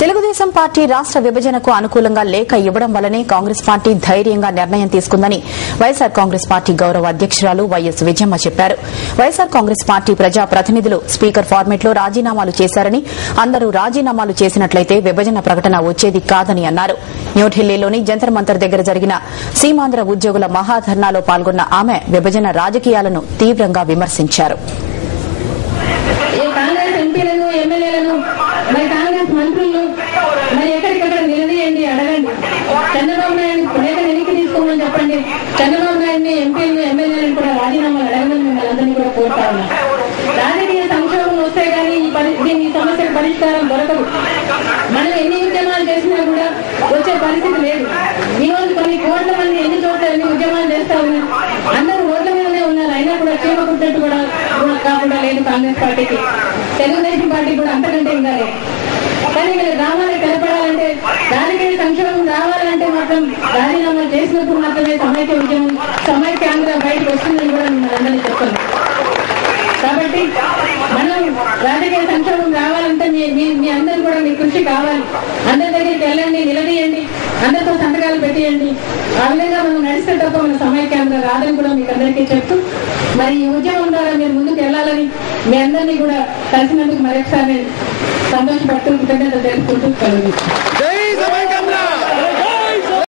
Telugu Desam party రాష్ట్ర విభజనకు అనుకూలంగా లేఖ ఇవ్వడం వల్లనే కాంగ్రెస్ పార్టీ ధైర్యంగా నిర్ణయం తీసుకుందని వైఎస్సార్ కాంగ్రెస్ పార్టీ గౌరవ అధ్యక్షురాలు వైఎస్ విజయమ్మ చెప్పారు. వైఎస్సార్ కాంగ్రెస్ పార్టీ ప్రజా ప్రతినిధులు స్పీకర్ ఫార్మెట్ లో రాజీనామాలు చేశారని, అందరూ రాజీనామాలు చేసినట్లయితే విభజన ప్రకటన వచ్చేది కాదని అన్నారు. న్యూఢిల్లీలోని జంతర్ మంతర్ దగ్గర జరిగిన సీమాంధ్ర ఉద్యోగుల మహాధర్నాలో పాల్గొన్న ఆమె విభజన రాజకీయాలను తీవ్రంగా విమర్శించారు. చంద్రబాబు నాయుడు లేఖ వెనక్కి తీసుకోమని చెప్పండి. చంద్రబాబు నాయుడిని ఎంపీలు ఎమ్మెల్యేలను కూడా రాజీనామాలు అడగమని మిమ్మల్ని అందరినీ కూడా కోరుతా ఉన్నా. రాజకీయ సంక్షోభం వస్తే కానీ ఈ సమస్యకు పరిష్కారం దొరకదు. మనం ఎన్ని ఉద్యమాలు చేసినా కూడా వచ్చే పరిస్థితి లేదు. ఈ రోజు కొన్ని కోట్ల మంది ఎన్ని చోట్ల ఎన్ని ఉద్యమాలు చేస్తా ఉన్నారు. అందరూ రోడ్ల మీదనే ఉన్నారు. అయినా కూడా చీమ కుట్టినట్టు కూడా కాకుండా లేదు కాంగ్రెస్ పార్టీకి. తెలుగుదేశం పార్టీ కూడా అంతకంటే ఇంకా లేదు. కానీ వీళ్ళు గ్రామాన్ని కలపడాలంటే, రాజకీయ సంక్షోభం రావాలంటే మాత్రం రాజీనామా చేసినప్పుడు మాత్రమే సమైక్య ఉద్యమం సమైక్యాంధ్ర బయటకు వస్తుందని కూడా మిమ్మల్ని అందరినీ చెప్తున్నాం. కాబట్టి మనం రాజకీయ సంక్షోభం రావాలంటే మీ అందరూ కూడా మీ కృషి కావాలి. అందరి దగ్గరికి వెళ్ళండి, నిలదీయండి, అందరితో సంతకాలు పెట్టేయండి. ఆ విధంగా మనం నడిస్తే తప్ప మన సమైక్యాంధ్ర రాదని కూడా మీకు అందరికీ చెప్తూ, మరి ఈ ఉద్యమం ద్వారా మీరు ముందుకు వెళ్ళాలని మీ అందరినీ కూడా కలిసినందుకు మరొకసారి సంతోషపడుతూ కృతజ్ఞతలు తెలుపుకుంటూ కలుగుతుంది.